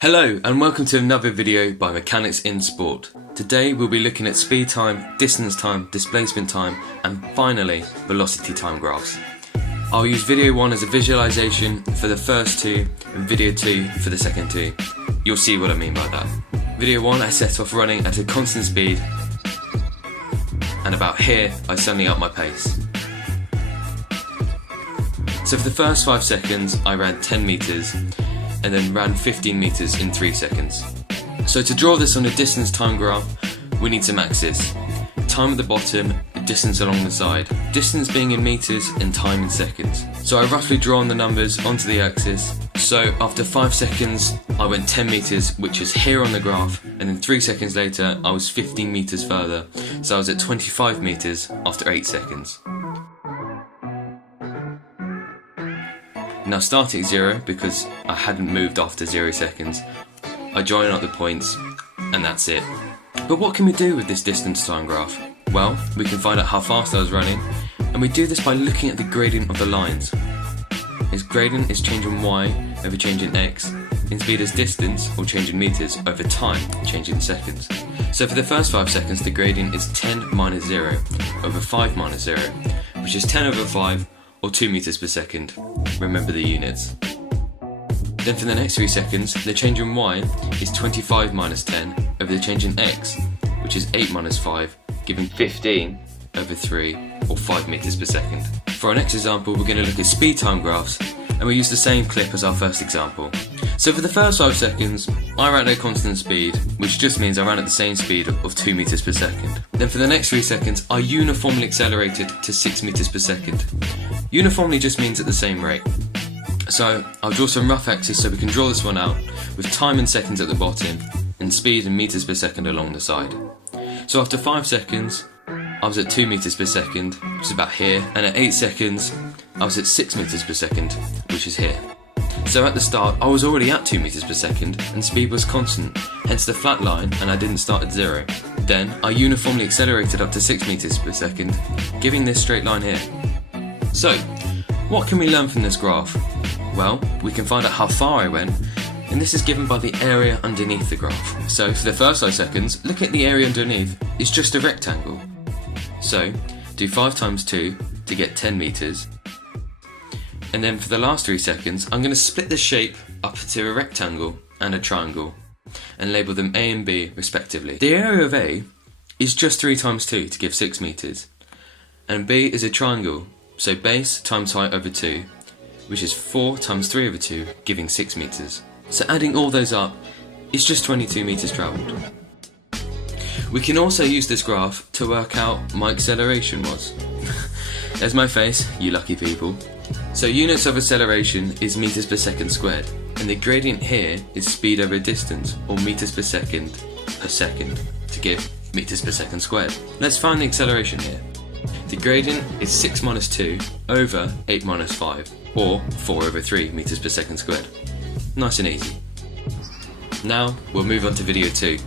Hello and welcome to another video by Mechanics in Sport. Today we'll be looking at speed time, distance time, displacement time and finally velocity time graphs. I'll use video 1 as a visualization for the first two and video 2 for the second two. You'll see what I mean by that. Video 1 I set off running at a constant speed and about here I suddenly up my pace. So for the first 5 seconds I ran 10 meters and then ran 15 meters in 3 seconds. So to draw this on a distance time graph, we need some axes. Time at the bottom, distance along the side. Distance being in meters and time in seconds. So I roughly draw on the numbers onto the axis. So after 5 seconds, I went 10 meters, which is here on the graph, and then 3 seconds later, I was 15 meters further. So I was at 25 meters after 8 seconds. Now starting at 0, because I hadn't moved after 0 seconds, I join up the points and that's it. But what can we do with this distance time graph? Well, we can find out how fast I was running, and we do this by looking at the gradient of the lines. Its gradient is change in y over change in x, in speed as distance or change in meters over time, change in seconds. So for the first 5 seconds the gradient is 10 minus 0 over 5 minus 0, which is 10 over 5 or 2 meters per second. Remember the units. Then for the next 3 seconds, the change in y is 25 minus 10 over the change in x, which is 8 minus 5, giving 15 over 3 or 5 meters per second. For our next example, we're going to look at speed time graphs, and we'll use the same clip as our first example. So for the first 5 seconds, I ran at a constant speed, which just means I ran at the same speed of 2 meters per second. Then for the next 3 seconds, I uniformly accelerated to 6 meters per second. Uniformly just means at the same rate. So I'll draw some rough axes so we can draw this one out, with time in seconds at the bottom, and speed in meters per second along the side. So after 5 seconds, I was at 2 meters per second, which is about here, and at 8 seconds, I was at 6 meters per second, which is here. So at the start, I was already at 2 meters per second, and speed was constant, hence the flat line, and I didn't start at 0. Then, I uniformly accelerated up to 6 meters per second, giving this straight line here. So, what can we learn from this graph? Well, we can find out how far I went, and this is given by the area underneath the graph. So for the first 5 seconds, look at the area underneath, it's just a rectangle. So, do 5 times 2 to get 10 meters. And then for the last 3 seconds, I'm going to split the shape up to a rectangle and a triangle, and label them A and B respectively. The area of A is just 3 times 2 to give 6 meters, and B is a triangle, so base times height over 2, which is 4 times 3 over 2, giving 6 meters. So adding all those up, it's just 22 meters travelled. We can also use this graph to work out my acceleration was. There's my face, you lucky people. So units of acceleration is meters per second squared, and the gradient here is speed over distance, or meters per second, to give meters per second squared. Let's find the acceleration here. The gradient is 6 minus 2 over 8 minus 5, or 4 over 3 meters per second squared. Nice and easy. Now we'll move on to video 2.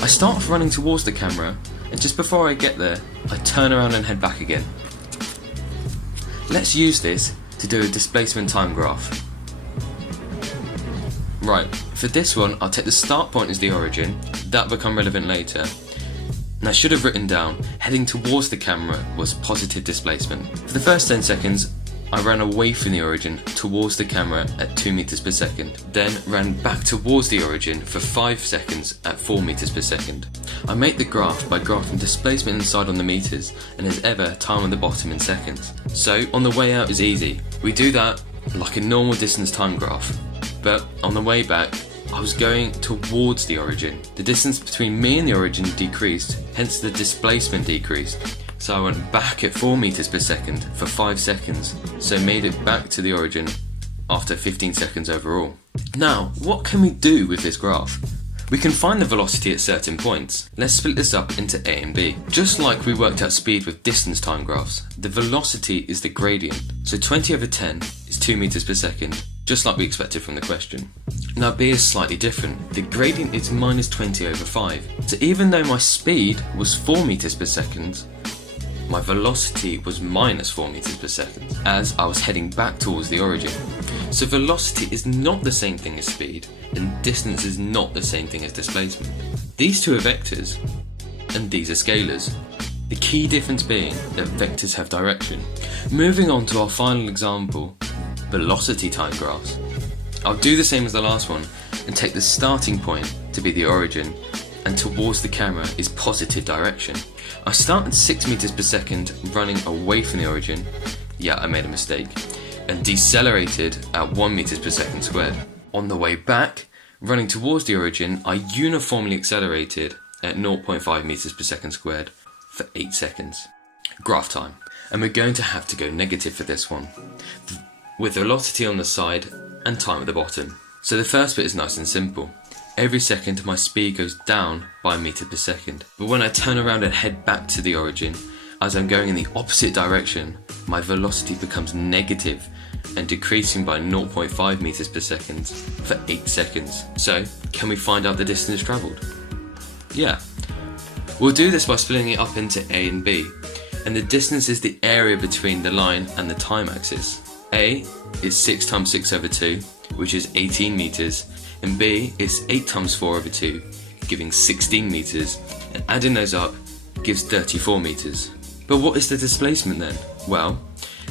I start off running towards the camera, and just before I get there, I turn around and head back again. Let's use this to do a displacement time graph. Right, for this one I'll take the start point as the origin, that'll become relevant later. And I should have written down, heading towards the camera was positive displacement. For the first 10 seconds, I ran away from the origin towards the camera at 2 meters per second, then ran back towards the origin for 5 seconds at 4 meters per second. I make the graph by graphing displacement inside on the meters, and as ever, time on the bottom in seconds. So on the way out is easy. We do that like a normal distance time graph, but on the way back, I was going towards the origin. The distance between me and the origin decreased, hence the displacement decreased. So I went back at 4 meters per second for 5 seconds, so made it back to the origin after 15 seconds overall. Now, what can we do with this graph? We can find the velocity at certain points. Let's split this up into A and B. Just like we worked out speed with distance time graphs, the velocity is the gradient. So 20 over 10 is 2 meters per second, just like we expected from the question. Now B is slightly different. The gradient is minus 20 over 5. So even though my speed was 4 meters per second, my velocity was minus 4 meters per second as I was heading back towards the origin. So velocity is not the same thing as speed, and distance is not the same thing as displacement. These two are vectors, and these are scalars. The key difference being that vectors have direction. Moving on to our final example, velocity time graphs. I'll do the same as the last one and take the starting point to be the origin, and towards the camera is positive direction. I start at 6 meters per second running away from the origin, yeah, I made a mistake, and decelerated at 1 meters per second squared. On the way back, running towards the origin, I uniformly accelerated at 0.5 meters per second squared for 8 seconds. Graph time. And we're going to have to go negative for this one, with velocity on the side and time at the bottom. So the first bit is nice and simple. Every second my speed goes down by a meter per second. But when I turn around and head back to the origin, as I'm going in the opposite direction, my velocity becomes negative and decreasing by 0.5 meters per second for 8 seconds. So, can we find out the distance travelled? Yeah. We'll do this by splitting it up into A and B, and the distance is the area between the line and the time axis. A is 6 times 6 over 2, which is 18 meters, and B is 8 times 4 over 2, giving 16 meters, and adding those up gives 34 meters. But what is the displacement then? Well,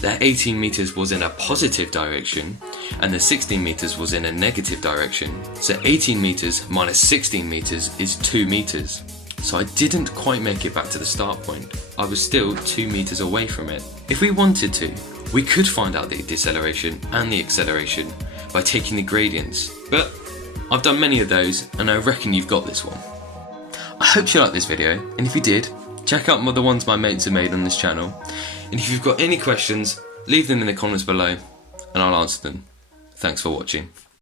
that 18 meters was in a positive direction, and the 16 meters was in a negative direction. So 18 meters minus 16 meters is 2 meters. So I didn't quite make it back to the start point. I was still 2 meters away from it. If we wanted to, we could find out the deceleration and the acceleration by taking the gradients, but I've done many of those and I reckon you've got this one. I hope you liked this video, and if you did, check out the ones my mates have made on this channel, and if you've got any questions, leave them in the comments below and I'll answer them. Thanks for watching.